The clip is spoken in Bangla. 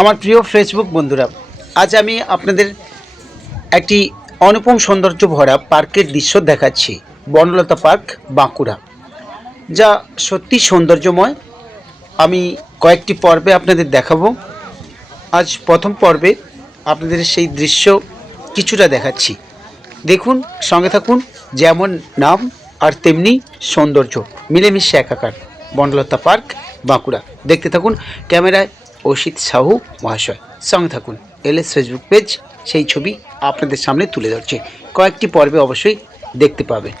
আমার প্রিয় ফেসবুক বন্ধুরা, আজ আমি আপনাদের একটি অনুপম সৌন্দর্য ভরা পার্কের দৃশ্য দেখাচ্ছি। বনলতা পার্ক, বাঁকুড়া, যা সত্যি সৌন্দর্যময়। আমি কয়েকটি পর্বে আপনাদের দেখাবো। আজ প্রথম পর্বে আপনাদের সেই দৃশ্য কিছুটা দেখাচ্ছি। দেখুন, সঙ্গে থাকুন। যেমন নাম আর তেমনি সৌন্দর্য মিলেমিশে একাকার। বনলতা পার্ক, বাঁকুড়া। দেখতে থাকুন। ক্যামেরায় অসিত সাহু মহাশয়। সঙ্গে থাকুন। এলএস ফেসবুক পেজ সেই ছবি আপনাদের সামনে তুলে ধরছে। কয়েকটি পর্বে অবশ্যই দেখতে পাবেন।